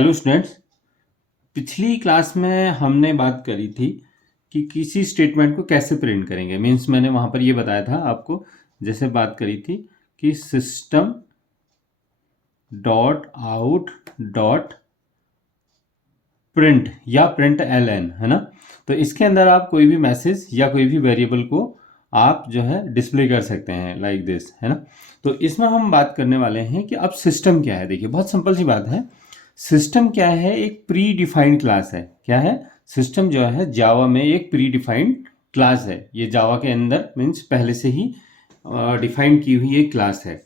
Hello students. पिछली class में हमने बात करी थी कि किसी स्टेटमेंट को कैसे प्रिंट करेंगे। मीन्स मैंने वहाँ पर ये बताया था आपको, जैसे बात करी थी कि system dot out dot print या प्रिंट एल एन, है ना। तो इसके अंदर आप कोई भी मैसेज या कोई भी वेरिएबल को आप जो है डिस्प्ले कर सकते हैं लाइक दिस, है ना। तो इसमें हम बात करने वाले हैं कि अब सिस्टम क्या है। देखिए बहुत सिंपल सी बात है। सिस्टम क्या है? एक प्री डिफाइंड क्लास है। क्या है? सिस्टम जो है जावा में एक प्री डिफाइंड क्लास है। ये जावा के अंदर मीन्स पहले से ही डिफाइन की हुई एक क्लास है।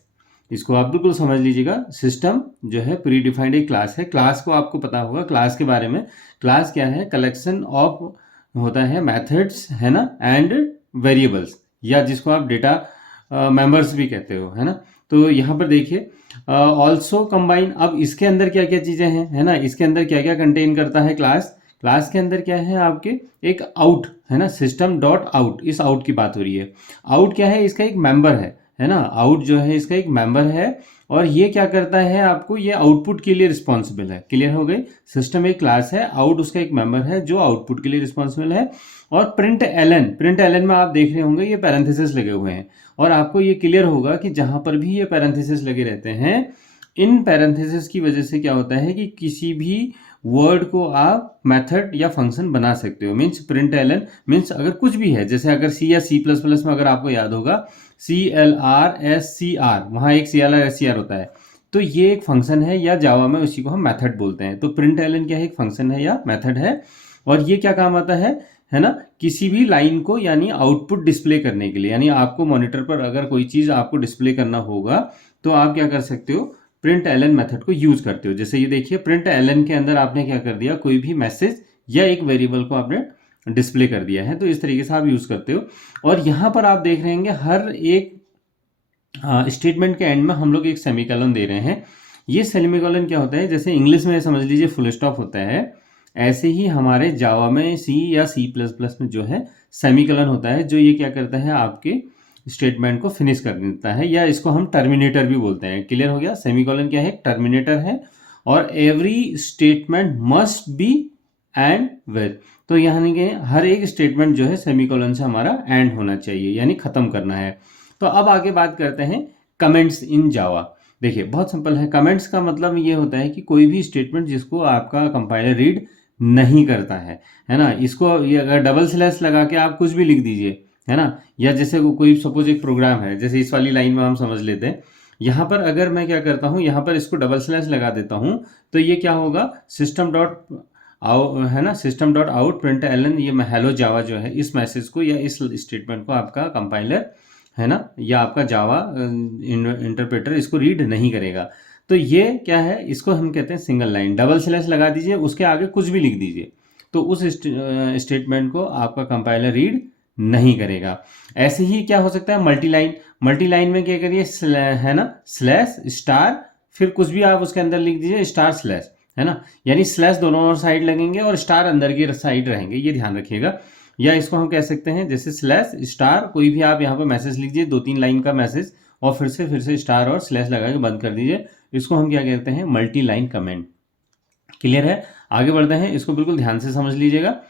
इसको आप बिल्कुल समझ लीजिएगा। सिस्टम जो है प्री डिफाइंड एक क्लास है। क्लास को आपको पता होगा क्लास के बारे में। क्लास क्या है? कलेक्शन ऑफ होता है मेथड्स, है ना, एंड वेरिएबल्स, या जिसको आप डेटा मेंबर्स भी कहते हो, है ना। तो यहाँ पर देखिए ऑल्सो कंबाइन। अब इसके अंदर क्या क्या चीज़ें हैं, है ना, इसके अंदर क्या क्या कंटेन करता है क्लास। क्लास के अंदर क्या है आपके? एक आउट, है ना, सिस्टम डॉट आउट। इस आउट की बात हो रही है। आउट क्या है? इसका एक मेंबर है ना। आउट जो है इसका एक मेंबर है और ये क्या करता है आपको? ये आउटपुट के लिए रिस्पॉन्सिबल है। क्लियर हो गई। सिस्टम एक क्लास है, आउट उसका एक मेंबर है जो आउटपुट के लिए रिस्पॉन्सिबल है। और प्रिंट एलन में आप देख रहे होंगे ये पैरेंथेसिस लगे हुए हैं और आपको ये क्लियर होगा कि जहां पर भी ये पैरेंथेसिस लगे रहते हैं, इन पैरेंथेसिस की वजह से क्या होता है कि किसी भी वर्ड को आप मेथड या फंक्शन बना सकते हो। मीन्स प्रिंट एलन मीन्स अगर कुछ भी है, जैसे अगर सी या सी प्लस प्लस में अगर आपको याद होगा CLRSCR, वहाँ एक CLRSCR होता है। तो ये एक फंक्शन है या जावा में उसी को हम मेथड बोलते हैं। तो प्रिंट एलन क्या है? एक फंक्शन है या मेथड है। और ये क्या काम आता है ना, किसी भी लाइन को यानी आउटपुट डिस्प्ले करने के लिए। यानी आपको मॉनिटर पर अगर कोई चीज़ आपको डिस्प्ले करना होगा तो आप क्या कर सकते हो? प्रिंट एलन मेथड को यूज करते हो। जैसे ये देखिए प्रिंट एलन के अंदर आपने क्या कर दिया? कोई भी मैसेज या एक वेरिएबल को आपने डिस्प्ले कर दिया है। तो इस तरीके से आप यूज करते हो। और यहाँ पर आप देख रहे हैं हर एक स्टेटमेंट के एंड में हम लोग एक सेमीकोलन दे रहे हैं। ये सेमीकोलन क्या होता है? जैसे इंग्लिश में समझ लीजिए फुल स्टॉप होता है, ऐसे ही हमारे जावा में सी या सी प्लस प्लस में जो है सेमीकोलन होता है, जो ये क्या करता है आपके स्टेटमेंट को फिनिश कर देता है, या इसको हम टर्मिनेटर भी बोलते हैं। क्लियर हो गया। सेमीकोलन क्या है? टर्मिनेटर है। और every statement must be and with. तो यानी कि हर एक स्टेटमेंट जो है सेमीकोलन से हमारा एंड होना चाहिए, यानी खत्म करना है। तो अब आगे बात करते हैं कमेंट्स इन जावा। देखिए बहुत सिंपल है। कमेंट्स का मतलब ये होता है कि कोई भी स्टेटमेंट जिसको आपका कंपाइलर रीड नहीं करता है ना। इसको ये अगर डबल स्लैश लगा के आप कुछ भी लिख दीजिए, है ना, या जैसे कोई सपोज एक प्रोग्राम है, जैसे इस वाली लाइन में हम समझ लेते हैं। यहाँ पर अगर मैं क्या करता हूँ, यहाँ पर इसको डबल स्लैश लगा देता हूँ तो ये क्या होगा? सिस्टम डॉट आउट, है ना, सिस्टम डॉट आउट प्रिंट एलन, ये हेलो जावा जो है इस मैसेज को या इस स्टेटमेंट को आपका कंपाइलर, है ना, या आपका जावा इंटरप्रेटर इसको रीड नहीं करेगा। तो ये क्या है? इसको हम कहते हैं सिंगल लाइन। डबल स्लैश लगा दीजिए, उसके आगे कुछ भी लिख दीजिए, तो उस स्टेटमेंट को आपका कंपाइलर रीड नहीं करेगा। ऐसे ही क्या हो सकता है? Multi line. मल्टी लाइन में क्या करिए, है ना, स्लैश स्टार, फिर कुछ भी आप उसके अंदर लिख दीजिए, स्टार स्लैश, है ना। यानी स्लैश दोनों और साइड लगेंगे और स्टार अंदर की साइड रहेंगे, ये ध्यान रखिएगा। या इसको हम कह सकते हैं जैसे स्लैश स्टार, कोई भी आप यहाँ पर मैसेज लीजिए, 2-3 लाइन का मैसेज, और फिर से स्टार और स्लैश लगा के बंद कर दीजिए। इसको हम क्या कहते हैं? Multi line comment. क्लियर है। आगे बढ़ते हैं, इसको बिल्कुल ध्यान से समझ लीजिएगा।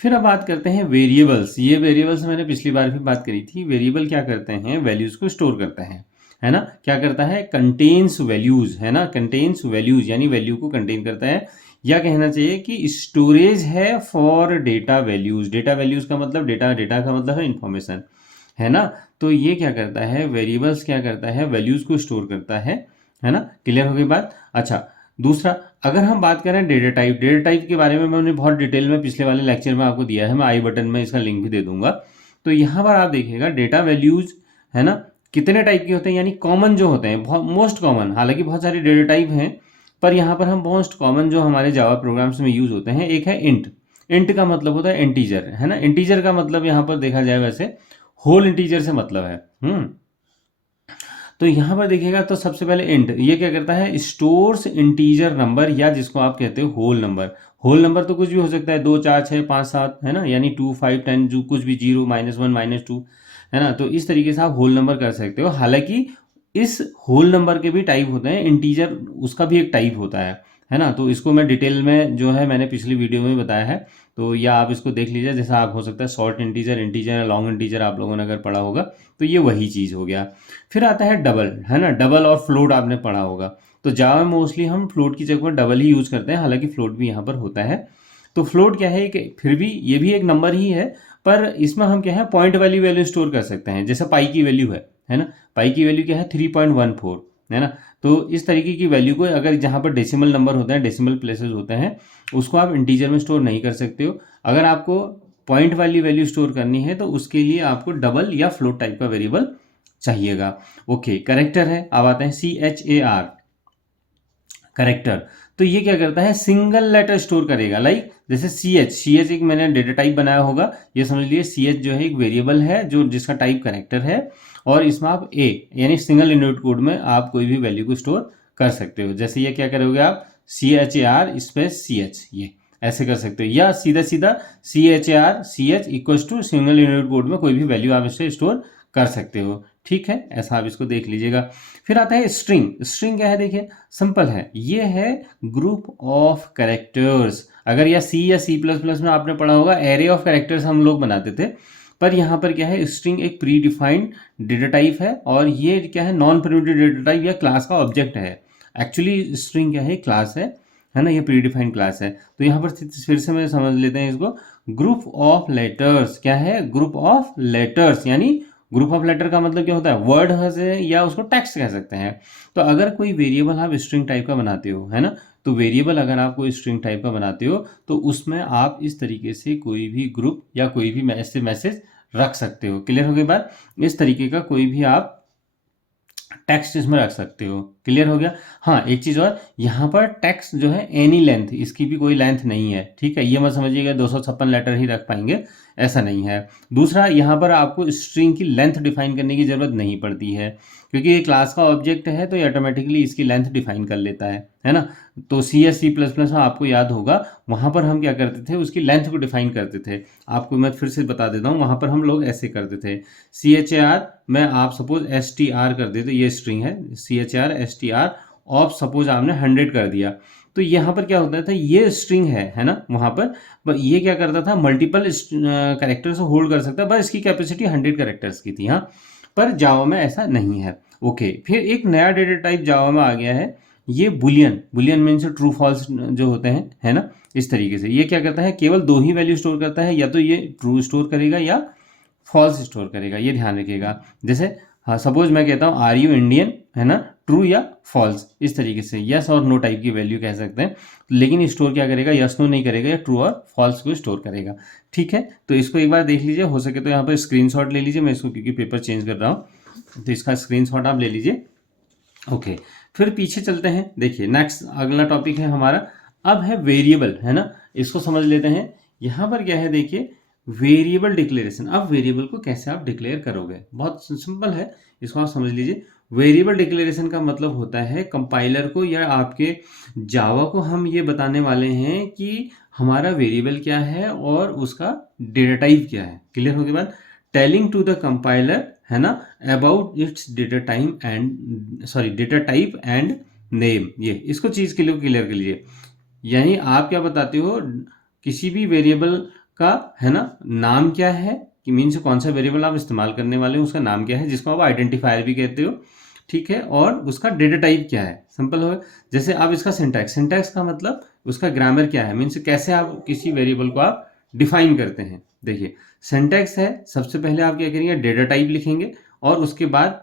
फिर अब बात करते हैं वेरिएबल्स। ये वेरिएबल्स मैंने पिछली बार भी बात करी थी। वेरिएबल क्या करते हैं? वैल्यूज को स्टोर करते हैं, है ना। क्या करता है? कंटेन्स वैल्यूज, है ना, कंटेन्स वैल्यूज यानी वैल्यू को कंटेन करता है, या कहना चाहिए कि स्टोरेज है for data values. Data values का मतलब डेटा का मतलब है इंफॉर्मेशन, है ना। तो ये क्या करता है? वेरिएबल्स क्या करता है? वैल्यूज को स्टोर करता है ना। क्लियर हो गई बात। अच्छा, दूसरा अगर हम बात करें डेटा टाइप। डेटा टाइप के बारे में मैंने बहुत डिटेल में पिछले वाले लेक्चर में आपको दिया है, मैं आई बटन में इसका लिंक भी दे दूंगा। तो यहाँ पर आप देखिएगा डेटा वैल्यूज, है ना, कितने टाइप के होते हैं, यानी कॉमन जो होते हैं, बहुत मोस्ट कॉमन। हालांकि बहुत सारे डेटा टाइप हैं, पर यहाँ पर हम मोस्ट कॉमन जो हमारे जावा प्रोग्राम्स में यूज होते हैं, एक है इंट। इंट का मतलब होता है इंटीजर, है ना। इंटीजर का मतलब यहाँ पर देखा जाए वैसे होल इंटीजर से मतलब है। तो यहाँ पर देखिएगा तो सबसे पहले इंट, ये क्या करता है? स्टोर्स इंटीजर नंबर, या जिसको आप कहते हो होल नंबर। होल नंबर तो कुछ भी हो सकता है, 2 4 6 5 7, है ना, यानी 2 5 10, जो कुछ भी, 0 -1 -2, है ना। तो इस तरीके से आप होल नंबर कर सकते हो। हालांकि इस होल नंबर के भी टाइप होते हैं, इंटीजर उसका भी एक टाइप होता है ना। तो इसको मैं डिटेल में जो है मैंने पिछली वीडियो में बताया है, तो या आप इसको देख लीजिए। जैसा आप हो सकता है शॉर्ट इंटीजर, इंटीजर या लॉन्ग इंटीजर आप लोगों ने अगर पढ़ा होगा तो ये वही चीज़ हो गया। फिर आता है डबल, है ना। डबल और फ्लोट आपने पढ़ा होगा। तो जावा में मोस्टली हम फ्लोट की जगह पर डबल ही यूज़ करते हैं, हालांकि फ्लोट भी यहाँ पर होता है। तो फ्लोट क्या है कि फिर भी ये भी एक नंबर ही है, पर इसमें हम क्या है पॉइंट वाली वैल्यू स्टोर कर सकते हैं। जैसे पाई की वैल्यू है ना। पाई की वैल्यू क्या है 3.14, है ना। तो इस तरीके की वैल्यू को अगर जहाँ पर डेसिमल नंबर होते हैं, डेसिमल प्लेसेस होते हैं, उसको आप इंटीजर में स्टोर नहीं कर सकते हो। अगर आपको पॉइंट वाली वैल्यू स्टोर करनी है तो उसके लिए आपको डबल या फ्लोट टाइप का वेरिएबल चाहिएगा। ओके, करेक्टर है। अब आते हैं CHAR, करेक्टर। तो ये क्या करता है सिंगल लेटर स्टोर करेगा। लाइक जैसे CH एक मैंने डेटा टाइप बनाया होगा, ये समझ लीजिए CH जो है एक वेरिएबल है जो जिसका टाइप करेक्टर है, और इसमें आप A यानी सिंगल यूनिट कोड में आप कोई भी वैल्यू को स्टोर कर सकते हो। जैसे ये क्या करोगे आप CHAR स्पेस CH, ये ऐसे कर सकते हो, या सीधा सीधा CHAR CH equal to single unit code में कोई भी वैल्यू आप इससे स्टोर कर सकते हो। ठीक है, ऐसा आप इसको देख लीजिएगा। फिर आता है स्ट्रिंग। स्ट्रिंग क्या है देखिए, सिंपल है, ये है ग्रुप ऑफ कैरेक्टर्स। अगर या C या C++ में आपने पढ़ा होगा एरे ऑफ कैरेक्टर्स हम लोग बनाते थे, पर यहाँ पर क्या है स्ट्रिंग एक प्री डिफाइंड डेटा टाइप है, और ये क्या है नॉन प्रिमिटिव डेटा टाइप या क्लास का ऑब्जेक्ट है। एक्चुअली स्ट्रिंग क्या है क्लास है ना, ये प्री डिफाइंड क्लास है। तो यहाँ पर फिर से मैं समझ लेते हैं इसको। ग्रुप ऑफ लेटर्स क्या है, ग्रुप ऑफ लेटर्स, यानी ग्रुप ऑफ लेटर का मतलब क्या होता है वर्ड है, या उसको टेक्स्ट कह सकते हैं। तो अगर कोई वेरिएबल आप स्ट्रिंग टाइप का बनाते हो, है ना, तो वेरिएबल अगर आप कोई स्ट्रिंग टाइप का बनाते हो तो उसमें आप इस तरीके से कोई भी ग्रुप या कोई भी मैसेज रख सकते हो। क्लियर हो गई बात। इस तरीके का कोई भी आप टेक्स्ट इसमें रख सकते हो। क्लियर हो गया। हाँ, एक चीज़ और, यहाँ पर टेक्स्ट जो है एनी लेंथ, इसकी भी कोई लेंथ नहीं है। ठीक है, ये मत समझिएगा 256 लेटर ही रख पाएंगे, ऐसा नहीं है। दूसरा, यहाँ पर आपको स्ट्रिंग की लेंथ डिफाइन करने की ज़रूरत नहीं पड़ती है, क्योंकि ये क्लास का ऑब्जेक्ट है तो ये ऑटोमेटिकली इसकी लेंथ डिफाइन कर लेता है ना। तो C या C++ में आपको याद होगा, वहाँ पर हम क्या करते थे उसकी लेंथ को डिफाइन करते थे। आपको मैं फिर से बता देता हूँ, वहाँ पर हम लोग ऐसे करते थे CHAR में आप सपोज STR कर देते, ये स्ट्रिंग है CHAR STR, ऑफ सपोज आपने 100 कर दिया, तो यहाँ पर क्या होता था ये स्ट्रिंग है ना, वहाँ पर ये क्या करता था मल्टीपल कैरेक्टर्स होल्ड कर सकता, बस इसकी कैपेसिटी 100 कैरेक्टर्स की थी। हाँ, पर जावा में ऐसा नहीं है। ओके, फिर एक नया डेटा टाइप जावा में आ गया है, ये बुलियन मीन्स ट्रू फॉल्स जो होते हैं, है ना। इस तरीके से ये क्या करता है केवल दो ही वैल्यू स्टोर करता है, या तो ये ट्रू स्टोर करेगा या फॉल्स स्टोर करेगा, ये ध्यान रखिएगा। जैसे हाँ सपोज मैं कहता हूँ आर यू इंडियन, है ना, ट्रू या फॉल्स, इस तरीके से यस और नो टाइप की वैल्यू कह सकते हैं, लेकिन स्टोर क्या करेगा यस नो नहीं करेगा, या ट्रू और फॉल्स को स्टोर करेगा। ठीक है, तो इसको एक बार देख लीजिए, हो सके तो यहाँ पर स्क्रीनशॉट ले लीजिए, मैं इसको क्योंकि पेपर चेंज कर रहा हूँ तो इसका स्क्रीनशॉट आप ले लीजिए। ओके, फिर पीछे चलते हैं। देखिए नेक्स्ट अगला टॉपिक है हमारा, अब है वेरिएबल, है ना। इसको समझ लेते हैं। यहाँ पर क्या है देखिए वेरिएबल डिक्लेरेशन। अब वेरिएबल को कैसे आप डिक्लेयर करोगे, बहुत सिंपल है, इसको आप समझ लीजिए। वेरिएबल डिक्लेरेशन का मतलब होता है कंपाइलर को या आपके जावा को हम ये बताने वाले हैं कि हमारा वेरिएबल क्या है और उसका डेटा टाइप क्या है। क्लियर हो गई बात। टेलिंग टू द कंपाइलर, है ना, about it's data type and name. ये इसको चीज़ के लिए क्लियर कर लीजिए, यानी आप क्या बताते हो किसी भी वेरिएबल का, है ना, नाम क्या है, कि मीन्स कौन सा वेरिएबल आप इस्तेमाल करने वाले हो उसका नाम क्या है, जिसको आप आइडेंटिफायर भी कहते हो। ठीक है, और उसका डेटा टाइप क्या है, सिंपल हो। जैसे आप इसका सिंटैक्स का मतलब उसका ग्रामर क्या है, मीन्स कैसे आप किसी वेरिएबल को आप डिफाइन करते हैं। देखिए सिंटैक्स है, सबसे पहले आप क्या करेंगे डेटा टाइप लिखेंगे, और उसके बाद,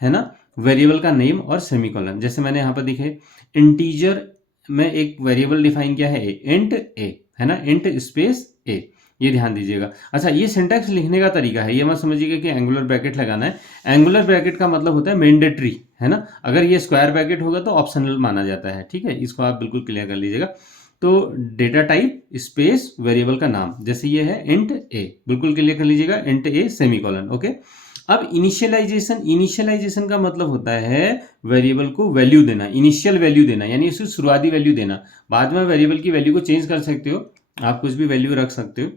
है ना, वेरिएबल का नेम और सेमीकोलन। जैसे मैंने यहाँ पर दिखे इंटीजर में एक वेरिएबल डिफाइन किया है इंट ए, है ना, इंट स्पेस ए, ये ध्यान दीजिएगा। अच्छा, ये सिंटैक्स लिखने का तरीका है, ये मत समझिएगा कि एंगुलर ब्रैकेट लगाना है। एंगुलर ब्रैकेट का मतलब होता है मैंडेटरी, है ना, अगर ये स्क्वायर ब्रैकेट होगा तो ऑप्शनल माना जाता है। ठीक है, इसको आप बिल्कुल क्लियर कर लीजिएगा। तो डेटा टाइप स्पेस वेरिएबल का नाम, जैसे ये है इंट ए, बिल्कुल क्लियर कर लीजिएगा, इंट ए सेमीकोलन। ओके, अब इनिशियलाइजेशन का मतलब होता है वेरिएबल को वैल्यू देना, इनिशियल वैल्यू देना, यानी उसकी शुरुआती वैल्यू देना। बाद में वेरिएबल की वैल्यू को चेंज कर सकते हो, आप कुछ भी वैल्यू रख सकते हो।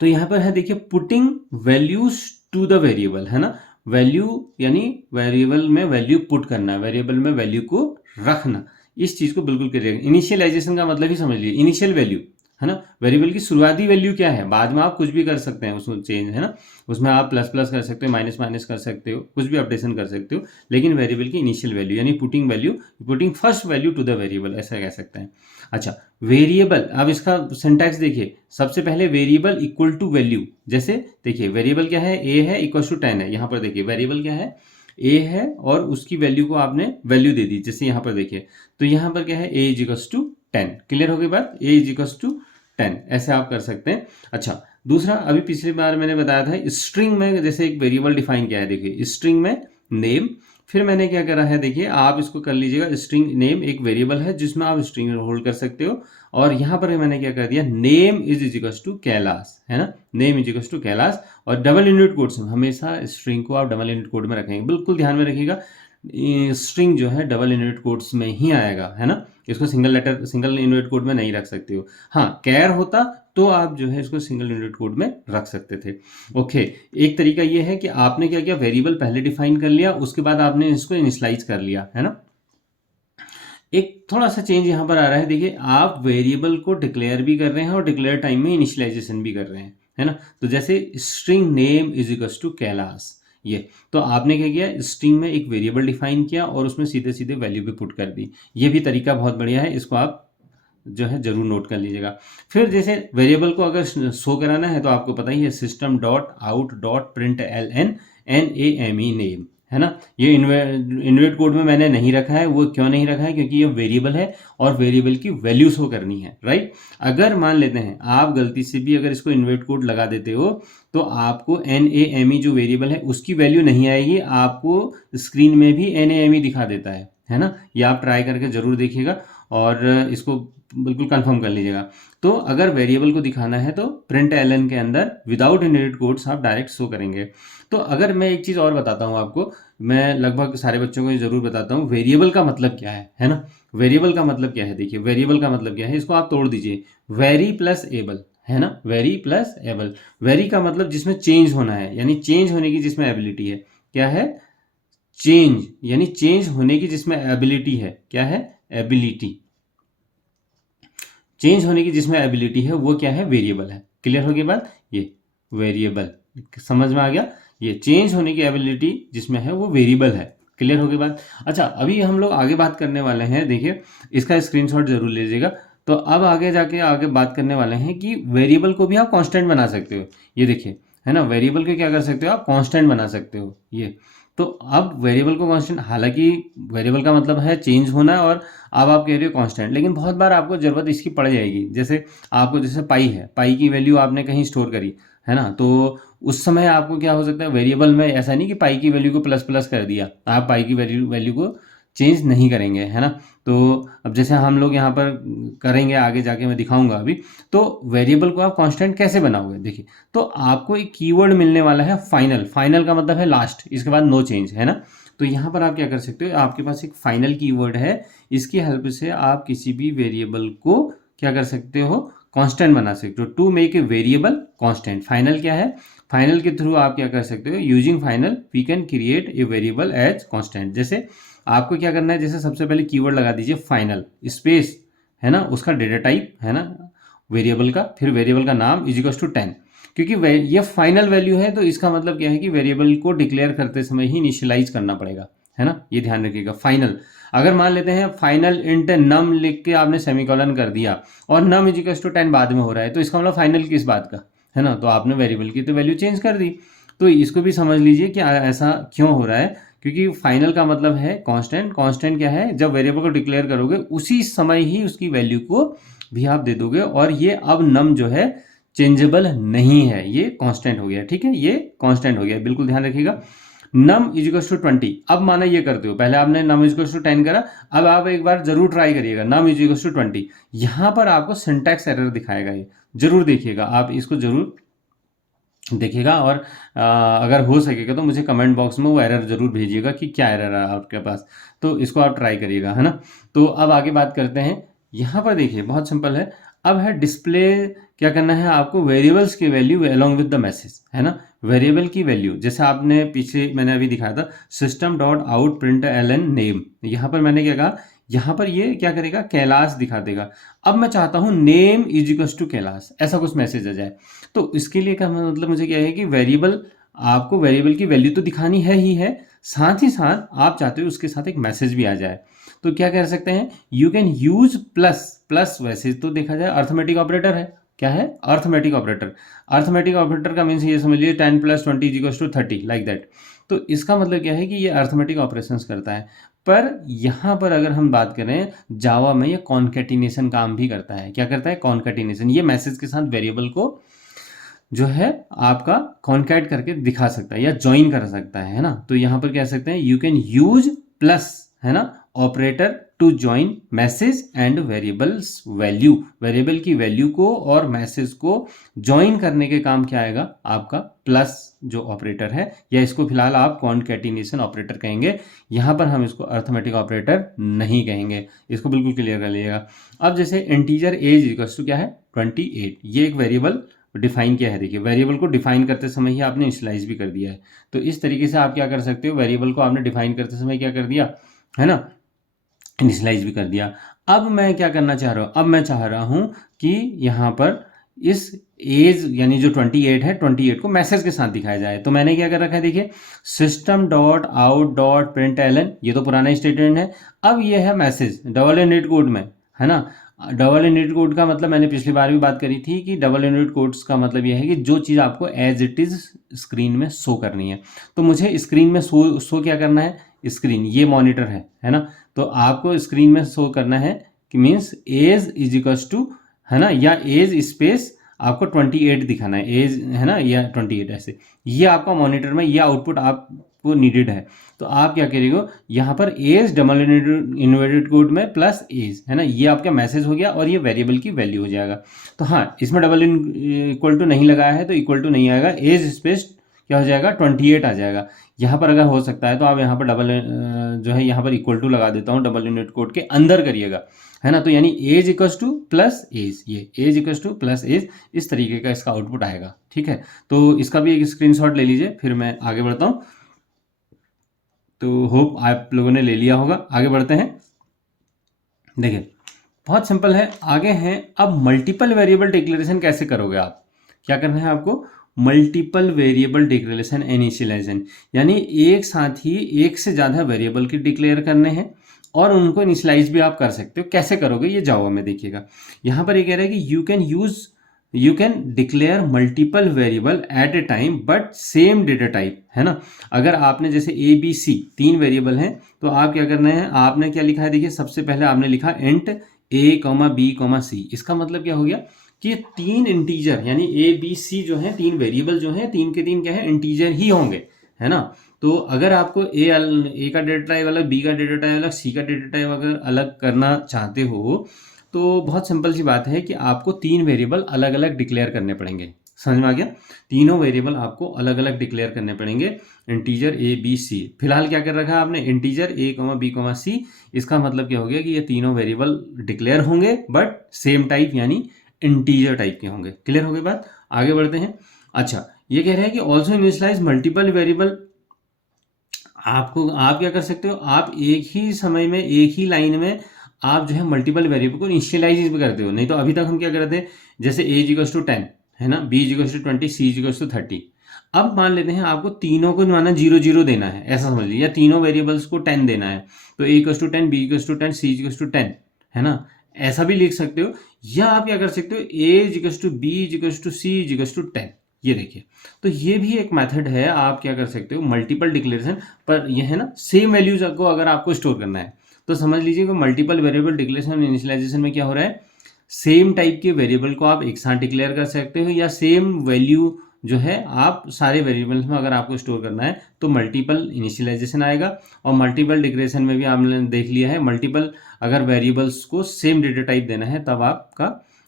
तो यहाँ पर है देखिए putting values to the variable, है ना, वैल्यू यानी वेरिएबल में वैल्यू पुट करना, वेरिएबल में वैल्यू को रखना, इस चीज़ को बिल्कुल करिएगा। इनिशियलाइजेशन का मतलब ही समझ लीजिए, इनिशियल वैल्यू है ना, वेरिएबल की शुरुआती वैल्यू क्या है, बाद में आप कुछ भी कर सकते हैं उसमें चेंज, है ना, उसमें आप प्लस प्लस कर सकते हो, माइनस माइनस कर सकते हो, कुछ भी अपडेशन कर सकते हो, लेकिन वेरिएबल की इनिशियल वैल्यू यानी putting first value to the variable, ऐसा कह सकते हैं। अच्छा, वेरिएबल, अब इसका सिंटैक्स देखिए, सबसे पहले वेरिएबल इक्वल टू वैल्यू, जैसे देखिए वेरिएबल क्या है, ए है इक्वल टू 10 है, यहाँ पर देखिए वेरिएबल क्या है, ए है और उसकी वैल्यू को आपने वैल्यू दे दी, जैसे यहाँ पर देखिए, तो यहाँ पर क्या है, ए इज इक्वल टू 10, क्लियर हो गई बात, ए इज इक्वल टू 10, ऐसे आप कर सकते हैं। अच्छा, दूसरा, अभी पिछली बार मैंने बताया था स्ट्रिंग में जैसे एक वेरिएबल डिफाइन किया है, देखिए स्ट्रिंग में नेम, फिर मैंने क्या करा है, देखिए आप इसको कर लीजिएगा, स्ट्रिंग नेम एक वेरिएबल है जिसमें आप स्ट्रिंग होल्ड कर सकते हो, और यहाँ पर मैंने क्या कर दिया, name is equal to Kailash, है ना, name is equal to Kailash, और डबल यूनिट कोड्स में हमेशा स्ट्रिंग को आप डबल यूनिट कोड में रखेंगे, बिल्कुल ध्यान में रखिएगा, स्ट्रिंग जो है डबल यूनिट कोड्स में ही आएगा, है ना, इसको सिंगल यूनिट कोड में नहीं रख सकते हो। हाँ, कैर होता तो आप जो है इसको सिंगल यूनिट कोड में रख सकते थे। ओके, एक तरीका ये है कि आपने क्या किया, वेरिएबल पहले डिफाइन कर लिया, उसके बाद आपने इसको इनिशियलाइज कर लिया, है ना। एक थोड़ा सा चेंज यहाँ पर आ रहा है, देखिए आप वेरिएबल को डिक्लेयर भी कर रहे हैं और डिक्लेयर टाइम में इनिशियलाइजेशन भी कर रहे हैं, है ना, तो जैसे string name is equal to Kailash, ये तो आपने क्या किया, स्ट्रिंग में एक वेरिएबल डिफाइन किया और उसमें सीधे सीधे वैल्यू भी पुट कर दी, ये भी तरीका बहुत बढ़िया है, इसको आप जो है जरूर नोट कर लीजिएगा। फिर जैसे वेरिएबल को अगर शो कराना है तो आपको पता ही है, system dot out dot print l n NAME name, है ना, ये इन्वर्ट कोड में मैंने नहीं रखा है, वो क्यों नहीं रखा है, क्योंकि ये वेरिएबल है और वेरिएबल की वैल्यू शो करनी है, राइट। अगर मान लेते हैं आप गलती से भी अगर इसको इन्वर्ट कोड लगा देते हो तो आपको NAME जो वेरिएबल है उसकी वैल्यू नहीं आएगी, आपको स्क्रीन में भी NAME दिखा देता है ना, ये आप ट्राई करके जरूर देखिएगा और इसको बिल्कुल कंफर्म कर लीजिएगा। तो अगर वेरिएबल को दिखाना है तो प्रिंट एलन के अंदर विदाउट यूनिट कोड्स आप डायरेक्ट शो करेंगे। तो अगर मैं एक चीज़ और बताता हूँ आपको, मैं लगभग सारे बच्चों को ये जरूर बताता हूँ, वेरिएबल का मतलब क्या है ना, वेरिएबल का मतलब क्या है, देखिए वेरिएबल का मतलब क्या है, इसको आप तोड़ दीजिए, वेरी प्लस एबल, है ना, वेरी प्लस एबल, वेरी का मतलब जिसमें चेंज होना है, यानी चेंज होने की जिसमें एबिलिटी है, क्या है, चेंज, यानी चेंज होने की जिसमें एबिलिटी है, क्या है, एबिलिटी, चेंज होने की जिसमें एबिलिटी है वो क्या है, वेरिएबल है। क्लियर हो गई बात, ये वेरिएबल समझ में आ गया, ये चेंज होने की एबिलिटी जिसमें है वो वेरिएबल है। क्लियर हो गई बात। अच्छा, अभी हम लोग आगे बात करने वाले हैं, देखिए इसका स्क्रीनशॉट जरूर लीजिएगा। तो अब आगे बात करने वाले हैं कि वेरिएबल को भी आप कांस्टेंट बना सकते हो, ये देखिए, है ना, वेरिएबल को क्या कर सकते हो आप, कांस्टेंट बना सकते हो, ये तो अब वेरिएबल को कांस्टेंट, हालांकि वेरिएबल का मतलब है चेंज होना, और अब आप कह रहे हो कांस्टेंट, लेकिन बहुत बार आपको ज़रूरत इसकी पड़ जाएगी, जैसे आपको जैसे पाई है, पाई की वैल्यू आपने कहीं स्टोर करी है ना, तो उस समय आपको क्या हो सकता है, वेरिएबल में ऐसा नहीं कि पाई की वैल्यू को प्लस प्लस कर दिया, आप पाई की वैल्यू को चेंज नहीं करेंगे, है ना। तो अब जैसे हम लोग यहाँ पर करेंगे, आगे जाके मैं दिखाऊंगा अभी, तो वेरिएबल को आप कांस्टेंट कैसे बनाओगे, देखिए, तो आपको एक कीवर्ड मिलने वाला है फाइनल, फाइनल का मतलब है लास्ट, इसके बाद नो चेंज, है ना। तो यहाँ पर आप क्या कर सकते हो, आपके पास एक फाइनल कीवर्ड है, इसकी हेल्प से आप किसी भी वेरिएबल को क्या कर सकते हो, कांस्टेंट बना सकते हो, to make a variable constant. Final क्या है, फाइनल के थ्रू आप क्या कर सकते हो, using final we can create a variable as constant. जैसे आपको क्या करना है, जैसे सबसे पहले कीवर्ड लगा दीजिए फाइनल स्पेस, है ना, उसका डेटा टाइप, है ना, वेरिएबल का, फिर वेरिएबल का नाम इज इक्वल टू 10, क्योंकि ये फाइनल वैल्यू है, तो इसका मतलब क्या है कि वेरिएबल को डिक्लेयर करते समय ही इनिशियलाइज करना पड़ेगा, है ना, ये ध्यान रखिएगा। फाइनल, अगर मान लेते हैं फाइनल इंट नम लिख के आपने सेमीकोलन कर दिया और नम इज इक्वल टू 10 बाद में हो रहा है, तो इसका मतलब फाइनल किस बात का, है ना, तो आपने वेरिएबल की तो वैल्यू चेंज कर दी। तो इसको भी समझ लीजिए कि ऐसा क्यों हो रहा है, क्योंकि फाइनल का मतलब है कांस्टेंट, कांस्टेंट क्या है, जब वेरिएबल को डिक्लेयर करोगे उसी समय ही उसकी वैल्यू को भी आप दे दोगे, और ये अब नम जो है चेंजेबल नहीं है, ये कांस्टेंट हो गया, ठीक है, ये कांस्टेंट हो गया, बिल्कुल ध्यान रखिएगा। नम इज इक्वल टू 20, अब माना ये करते हो, पहले आपने नम इज इक्वल टू 10 करा, अब आप एक बार जरूर ट्राई करिएगा, नम इज इक्वल टू 20, यहाँ पर आपको सिंटैक्स एरर दिखाएगा, ये जरूर देखिएगा, आप इसको जरूर देखिएगा, और अगर हो सकेगा तो मुझे कमेंट बॉक्स में वो एरर जरूर भेजिएगा कि क्या एरर है आपके पास, तो इसको आप ट्राई करिएगा, है ना। तो अब आगे बात करते हैं, यहाँ पर देखिए बहुत सिंपल है, अब है डिस्प्ले, क्या करना है आपको, वेरिएबल्स की value along with the message, है ना, वेरिएबल की वैल्यू, जैसे आपने पीछे मैंने अभी दिखाया था system dot out print l n name, यहाँ पर मैंने क्या कहा, यहाँ पर ये क्या करेगा, कैलाश दिखा देगा। अब मैं चाहता हूँ name is equals to Kailash, ऐसा कुछ मैसेज आ जाए। तो इसके लिए क्या मतलब मुझे क्या है कि वेरिएबल, आपको वेरिएबल की वैल्यू तो दिखानी है ही है, साथ ही साथ आप चाहते हो उसके साथ एक मैसेज भी आ जाए। तो क्या कह सकते हैं, you can use plus. Plus वैसे तो देखा जाए अर्थमेटिक ऑपरेटर है, क्या है, अर्थमेटिक ऑपरेटर। अर्थमेटिक ऑपरेटर का मीन्स ये समझ लीजिए 10 + 20 = 30 लाइक दैट। तो इसका मतलब क्या है कि ये अर्थमेटिक ऑपरेशंस करता है। पर यहाँ पर अगर हम बात करें जावा में, ये कॉन्केटिनेशन काम भी करता है। क्या करता है, कॉन्केटिनेशन। ये मैसेज के साथ वेरिएबल को जो है आपका कॉन्कैट करके दिखा सकता है या ज्वाइन कर सकता है ना। तो यहाँ पर कह सकते हैं यू कैन यूज प्लस, है ना, operator to join message and variables value. Variable की वैल्यू को और मैसेज को ज्वाइन करने के काम क्या आएगा, आपका प्लस जो ऑपरेटर है, या इसको फिलहाल आप कॉन्कैटिनेशन ऑपरेटर कहेंगे। यहाँ पर हम इसको अर्थमेटिक ऑपरेटर नहीं कहेंगे, इसको बिल्कुल क्लियर कर लीजिएगा। अब जैसे इंटीजर एज इक्वल्स टू क्या है, 28, ये एक वेरिएबल डिफाइन किया है। देखिए वेरिएबल को डिफाइन करते समय ही आपने इनिशियलाइज भी कर दिया है। तो इस तरीके से आप क्या कर सकते हो, वेरिएबल को आपने डिफाइन करते समय क्या कर दिया, है ना, इनिशियलाइज भी कर दिया। अब मैं क्या करना चाह रहा हूँ, अब मैं चाह रहा हूँ कि यहाँ पर इस एज यानी जो 28 है, 28 को मैसेज के साथ दिखाया जाए। तो मैंने क्या कर रखा है, देखिए system.out.println, ये तो पुराना स्टेटमेंट है। अब ये है मैसेज डबल यूनिट कोड में, है ना। डबल यूनिट कोड का मतलब मैंने पिछली बार भी बात करी थी कि डबल यूनिट कोड्स का मतलब यह है कि जो चीज़ आपको एज इट इज़ स्क्रीन में शो करनी है। तो मुझे स्क्रीन में शो क्या करना है, स्क्रीन, ये मॉनिटर है ना। तो आपको स्क्रीन में शो करना है कि means age is equals to, है ना, या एज स्पेस आपको 28 दिखाना है, एज, है ना, या 28 ऐसे। ये आपका मॉनिटर में ये आउटपुट आपको नीडेड है। तो आप क्या करेंगे, यहाँ पर एज डबल इन्वर्टेड कोड में प्लस एज, है ना, ये आपका मैसेज हो गया और ये वेरिएबल की वैल्यू हो जाएगा। तो हाँ, इसमें डबल इक्वल टू नहीं लगाया है तो इक्वल टू नहीं आएगा, एज स्पेस क्या हो जाएगा, 28 आ जाएगा। यहाँ पर अगर हो सकता है तो आप यहाँ पर डबल जो है यहाँ पर इक्वल टू लगा देता हूँ, डबल यूनिट कोड के अंदर करिएगा, है ना। तो यानी H equals to plus H, ये H equals to plus H, इस तरीके का इसका आउटपुट आएगा। ठीक है, तो इसका भी एक स्क्रीनशॉट ले लीजिए, फिर मैं आगे बढ़ता हूँ। तो होप आप लोगों ने ले लिया होगा। आगे बढ़ते हैं। देखिए बहुत सिंपल है, आगे हैं। अब मल्टीपल वेरिएबल डिक्लेरेशन कैसे करोगे आप, क्या करना है आपको, मल्टीपल वेरिएबल डिक्लेरेशन इनिशियलाइजेशन, यानी एक साथ ही एक से ज़्यादा वेरिएबल की डिक्लेयर करने हैं और उनको इनिशियलाइज भी आप कर सकते हो। कैसे करोगे ये जावा में देखिएगा। यहाँ पर ये कह रहा है कि you can declare multiple variable eight A time but same data type, है ना। अगर आपने जैसे ए बी सी 3 वेरिएबल हैं तो आप क्या करना है, आपने क्या लिखा है, देखिए सबसे पहले आपने लिखा इंट ए बी सी। इसका मतलब क्या हो गया कि 3 इंटीजर यानी ए बी सी जो है 3 वेरिएबल जो है 3 के 3 क्या है, इंटीजर ही होंगे, है ना। तो अगर आपको ए का डेटा टाइप अलग, बी का डेटा टाइप अलग, सी का डेटा टाइप अगर अलग करना चाहते हो तो बहुत सिंपल सी बात है कि आपको 3 वेरिएबल अलग अलग डिक्लेयर करने पड़ेंगे। समझ में आ गया, तीनों वेरिएबल आपको अलग अलग डिक्लेयर करने पड़ेंगे, इंटीजर ए बी सी। फिलहाल क्या कर रखा है आपने, इंटीजर ए बी सी। इसका मतलब क्या हो गया कि ये तीनों वेरिएबल डिक्लेयर होंगे बट सेम टाइप यानी इंटीजर टाइप के होंगे। क्लियर हो गई बात, आगे बढ़ते हैं। अच्छा, ये कह रहे हैं कि ऑल्सो इनिशियलाइज मल्टीपल वेरिएबल। आपको, आप क्या कर सकते हो, आप एक ही समय में एक ही लाइन में आप जो है मल्टीपल वेरिएबल को इनिशियलाइज भी करते हो। नहीं तो अभी तक हम क्या करते हैं, जैसे ए इक्वल्स टू 10, है ना, b equals to 20, c equals to 30। अब मान लेते हैं आपको तीनों को माना 0 0 देना है, ऐसा समझ लीजिए, या तीनों वेरिएबल्स को 10 देना है। तो A equals to 10, B equals to 10, C equals to 10, है ना, ऐसा भी लिख सकते हो। या आप क्या कर सकते हो, A equals to B equals to C equals to 10, ये देखिए। तो ये भी एक मेथड है, आप क्या कर सकते हो, मल्टीपल डिक्लेरेशन। पर ये है ना, सेम वैल्यूज को अगर आपको स्टोर करना है तो समझ लीजिए कि मल्टीपल वेरिएबल डिक्लेरेशन इनिशियलाइजेशन में क्या हो रहा है, सेम टाइप के वेरिएबल को आप एक साथ डिक्लेयर कर सकते हो, या सेम वैल्यू जो है आप सारे वेरिएबल्स में अगर आपको स्टोर करना है तो मल्टीपल इनिशियलाइजेशन आएगा। और मल्टीपल डिक्लेरेशन में भी आपने देख लिया है, मल्टीपल अगर वेरिएबल्स को सेम डेटा टाइप देना है तब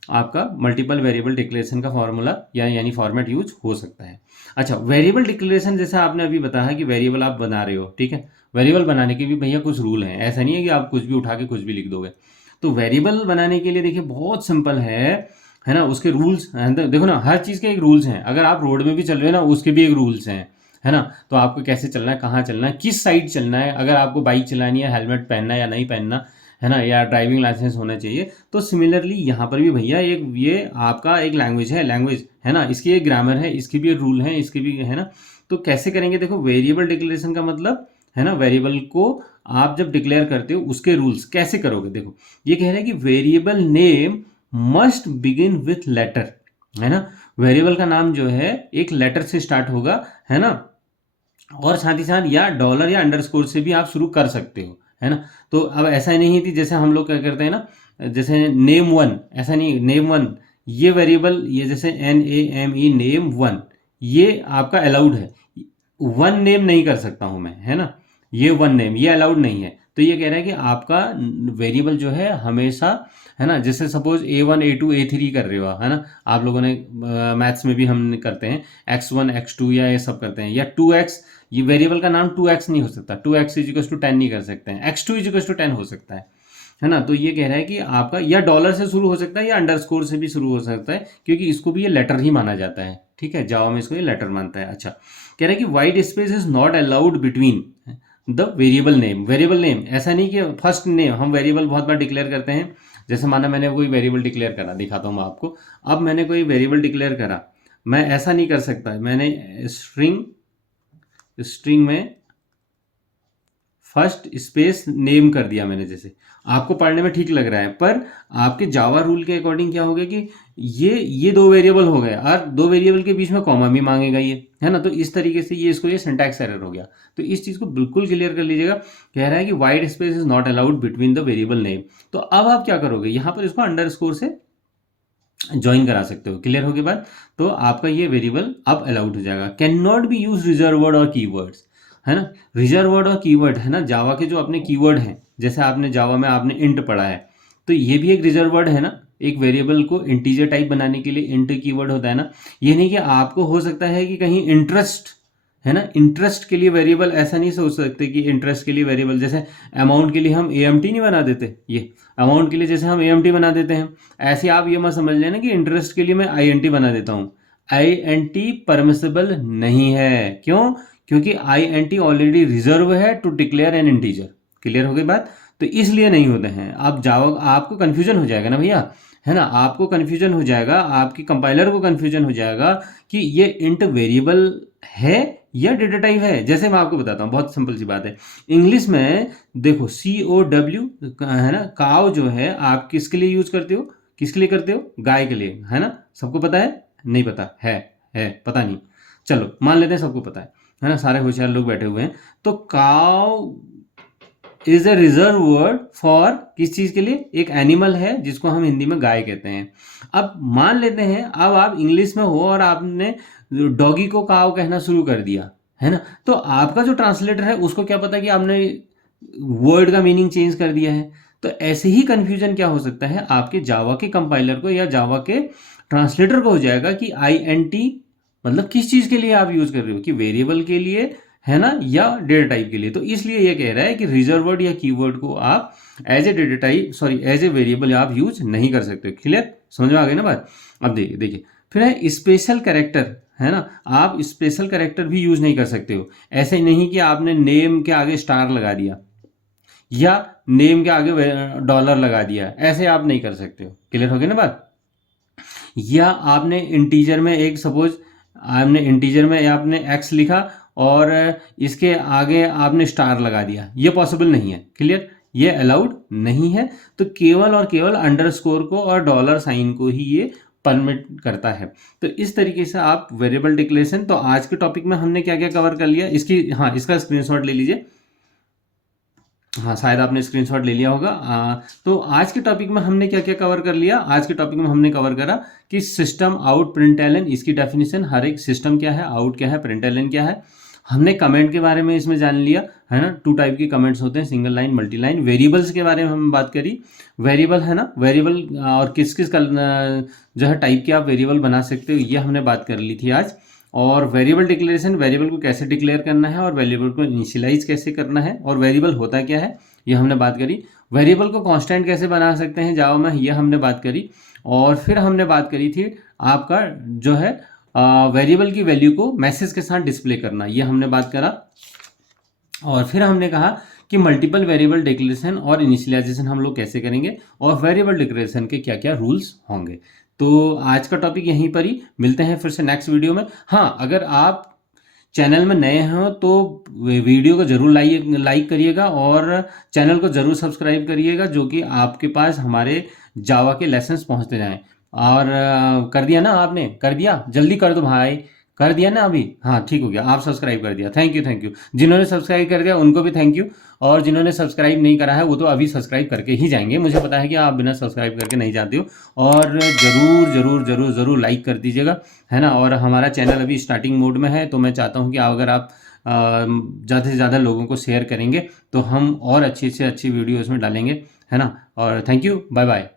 आपका मल्टीपल वेरिएबल डिक्लेरेशन का फॉर्मूला यानी फॉर्मेट यूज हो सकता है। अच्छा, वेरिएबल डिक्लेरेशन जैसा आपने अभी बताया कि वेरिएबल आप बना रहे हो, ठीक है। वेरिएबल बनाने के भी भैया कुछ रूल हैं, ऐसा नहीं है कि आप कुछ भी उठा के कुछ भी लिख दोगे। तो वेरिएबल बनाने के लिए देखिए बहुत सिंपल है ना, उसके रूल्स देखो ना, हर चीज़ के एक रूल्स हैं। अगर आप रोड में भी चल रहे हो ना, उसके भी एक रूल्स हैं, है ना। तो आपको कैसे चलना है, कहाँ चलना है, किस साइड चलना है, अगर आपको बाइक चलानी है हेलमेट पहनना है या नहीं पहनना, है ना, या ड्राइविंग लाइसेंस होना चाहिए। तो सिमिलरली यहाँ पर भी भैया एक ये आपका एक लैंग्वेज है ना, इसकी एक ग्रामर है, इसकी भी रूल है, इसकी भी है ना। तो कैसे करेंगे, देखो वेरिएबल डिक्लेरेशन का मतलब है ना, वेरिएबल को आप जब डिक्लेयर करते हो उसके रूल्स कैसे करोगे। देखो ये कह रहे हैं कि variable name must begin with letter, है ना, वेरिएबल का नाम जो है एक लेटर से स्टार्ट होगा, है ना, और साथ ही साथ या डॉलर या अंडरस्कोर से भी आप शुरू कर सकते हो, है ना। तो अब ऐसा नहीं थी जैसे हम लोग क्या करते हैं ना, जैसे नेम वन, ऐसा नहीं, नेम वन ये वेरिएबल, ये जैसे NAME नेम वन, ये आपका अलाउड है, वन नेम नहीं कर सकता हूं मैं, है ना, ये वन नेम ये अलाउड नहीं है। तो ये कह रहा है कि आपका वेरिएबल जो है हमेशा, है ना, जैसे सपोज A1 A2 A3 कर रहे हो, है ना, आप लोगों ने मैथ्स में भी हम करते हैं X1 X2 या ये सब करते हैं, या 2x, ये वेरिएबल का नाम 2x नहीं हो सकता, 2x = 10 नहीं कर सकते हैं, x2 = 10 हो सकता है ना। तो ये कह रहा है कि आपका या डॉलर से शुरू हो सकता है या अंडरस्कोर से भी शुरू हो सकता है, क्योंकि इसको भी ये लेटर ही माना जाता है, ठीक है, जावा में इसको ये लेटर मानता है। अच्छा, कह रहा है कि white space is not allowed between the variable name, variable name ऐसा नहीं कि फर्स्ट नेम, हम वेरिएबल बहुत बार डिक्लेयर करते हैं, जैसे माना मैंने कोई वेरिएबल डिक्लेयर करा, दिखाता हूँ मैं आपको, अब मैंने कोई वेरिएबल डिक्लेयर करा, मैं ऐसा नहीं कर सकता, मैंने स्ट्रिंग में फर्स्ट स्पेस नेम कर दिया मैंने, जैसे आपको पढ़ने में ठीक लग रहा है, पर आपके जावा रूल के अकॉर्डिंग क्या हो गया कि ये दो वेरिएबल हो गए और दो वेरिएबल के बीच में कॉमा भी मांगेगा ये, है ना। तो इस तरीके से ये सिंटैक्स एरर हो गया। तो इस चीज़ को बिल्कुल क्लियर कर लीजिएगा। कह रहा है कि wide space is not allowed between the variable name. तो अब आप क्या करोगे, यहाँ पर इसको अंडरस्कोर से ज्वाइन करा सकते हो। क्लियर हो गई बात। तो आपका ये वेरिएबल अब अलाउड हो जाएगा। Can not be use reserve word और कीवर्ड्स, है ना। रिजर्व वर्ड और कीवर्ड, है ना, जावा के जो अपने कीवर्ड हैं, जैसे आपने जावा में आपने इंट पढ़ा है, तो ये भी एक रिजर्व वर्ड है ना। एक वेरिएबल को इंटीजर टाइप बनाने के लिए इंट कीवर्ड होता है ना। ये नहीं कि आपको हो सकता है कि कहीं इंटरेस्ट, है ना, इंटरेस्ट के लिए वेरिएबल ऐसा नहीं सोच सकते कि इंटरेस्ट के लिए वेरिएबल, जैसे अमाउंट के लिए हम AMT नहीं बना देते, ये अमाउंट के लिए जैसे हम AMT बना देते हैं, ऐसे आप ये मत समझ लेना कि इंटरेस्ट के लिए मैं INT बना देता हूँ। INT परमिसिबल नहीं है। क्यों? क्योंकि INT ऑलरेडी रिजर्व है to declare an integer. Clear हो गई बात। तो इसलिए नहीं होते हैं। आप जाओ, आपको कन्फ्यूजन हो जाएगा ना भैया, है ना, आपको कन्फ्यूजन हो जाएगा, आपकी कंपाइलर को कन्फ्यूजन हो जाएगा कि ये इंट वेरिएबल है या डेटा टाइप है। जैसे मैं आपको बताता हूँ, बहुत सिंपल सी बात है। इंग्लिश में देखो COW, है ना, काव जो है आप किसके लिए यूज करते हो, किसके लिए करते हो, गाय के लिए, है ना। सबको पता है? नहीं पता है पता नहीं, चलो मान लेते हैं सबको पता है ना, सारे होशियार लोग बैठे हुए हैं। तो काव is a reserve word for किस चीज के लिए, एक एनिमल है जिसको हम हिंदी में गाय कहते हैं। अब मान लेते हैं अब आप इंग्लिश में हो और आपने डॉगी को काव कहना शुरू कर दिया, है ना। तो आपका जो ट्रांसलेटर है उसको क्या पता कि आपने वर्ड का मीनिंग चेंज कर दिया है। तो ऐसे ही कंफ्यूजन क्या हो सकता है, आपके जावा के कंपाइलर को या जावा के ट्रांसलेटर को हो जाएगा कि INT मतलब किस चीज के लिए आप यूज कर रहे हो, कि वेरिएबल के लिए, है ना, या डेटा टाइप के लिए। तो इसलिए ये कह रहा है कि रिजर्व वर्ड या कीवर्ड को आप as a data type, sorry as a variable आप यूज नहीं कर सकते। क्लियर, समझ में आ गई ना बात। अब देखिए फिर है स्पेशल कैरेक्टर, है ना, आप स्पेशल कैरेक्टर भी यूज नहीं कर सकते हो। ऐसे नहीं कि आपने नेम के आगे स्टार लगा दिया या नेम के आगे डॉलर लगा दिया, ऐसे आप नहीं कर सकते हो। क्लियर हो गई ना बात। या आपने इंटीजर में एक सपोज आपने इंटीजर में आपने x लिखा और इसके आगे आपने स्टार लगा दिया, ये पॉसिबल नहीं है। क्लियर, ये अलाउड नहीं है। तो केवल और केवल अंडरस्कोर को और डॉलर साइन को ही ये परमिट करता है। तो इस तरीके से आप वेरिएबल डिक्लेरेशन, तो आज के टॉपिक में हमने क्या क्या कवर कर लिया, इसकी हाँ इसका स्क्रीनशॉट ले लीजिए। हाँ शायद आपने स्क्रीनशॉट ले लिया होगा। तो आज के टॉपिक में हमने क्या क्या कवर कर लिया। आज के टॉपिक में हमने कवर करा कि सिस्टम आउट प्रिंटलन, इसकी डेफिनेशन, हर एक सिस्टम क्या है, आउट क्या है, प्रिंटलन क्या है। हमने कमेंट के बारे में इसमें जान लिया, है ना। 2 टाइप के कमेंट्स होते हैं, single line, multi line. Variables के बारे में हमने बात करी, वेरिएबल, है ना, वेरिएबल और किस किस जो है टाइप के आप वेरिएबल बना सकते हो, ये हमने बात कर ली थी आज। और वेरिएबल डिक्लेरेशन, वेरिएबल को कैसे डिक्लेयर करना है और वेरिएबल को इनिशियलाइज कैसे करना है और वेरिएबल होता क्या है, ये हमने बात करी। वेरिएबल को कांस्टेंट कैसे बना सकते हैं जावा में, ये हमने बात करी। और फिर हमने बात करी थी आपका जो है वेरिएबल की वैल्यू को मैसेज के साथ डिस्प्ले करना, ये हमने बात करा। और फिर हमने कहा कि मल्टीपल वेरिएबल डिक्लेरेशन और इनिशियलाइजेशन हम लोग कैसे करेंगे और वेरिएबल डिक्लेरेशन के क्या क्या रूल्स होंगे। तो आज का टॉपिक यहीं पर ही, मिलते हैं फिर से नेक्स्ट वीडियो में। हाँ, अगर आप चैनल में नए हो तो वीडियो को जरूर लाइक करिएगा और चैनल को जरूर सब्सक्राइब करिएगा, जो कि आपके पास हमारे जावा के लेसन्स पहुंचते जाएं। और कर दिया ना आपने? कर दिया? जल्दी कर दो भाई, कर दिया ना अभी? हाँ ठीक हो गया, आप सब्सक्राइब कर दिया, थैंक यू थैंक यू। जिन्होंने सब्सक्राइब कर दिया उनको भी थैंक यू, और जिन्होंने सब्सक्राइब नहीं करा है वो तो अभी सब्सक्राइब करके ही जाएंगे, मुझे पता है कि आप बिना सब्सक्राइब करके नहीं जाते हो। और ज़रूर ज़रूर ज़रूर ज़रूर लाइक कर दीजिएगा, है ना। और हमारा चैनल अभी स्टार्टिंग मोड में है, तो मैं चाहता हूँ कि अगर आप ज़्यादा से ज़्यादा लोगों को शेयर करेंगे तो हम और अच्छी से अच्छी वीडियो इसमें डालेंगे, है ना। और थैंक यू, बाय बाय।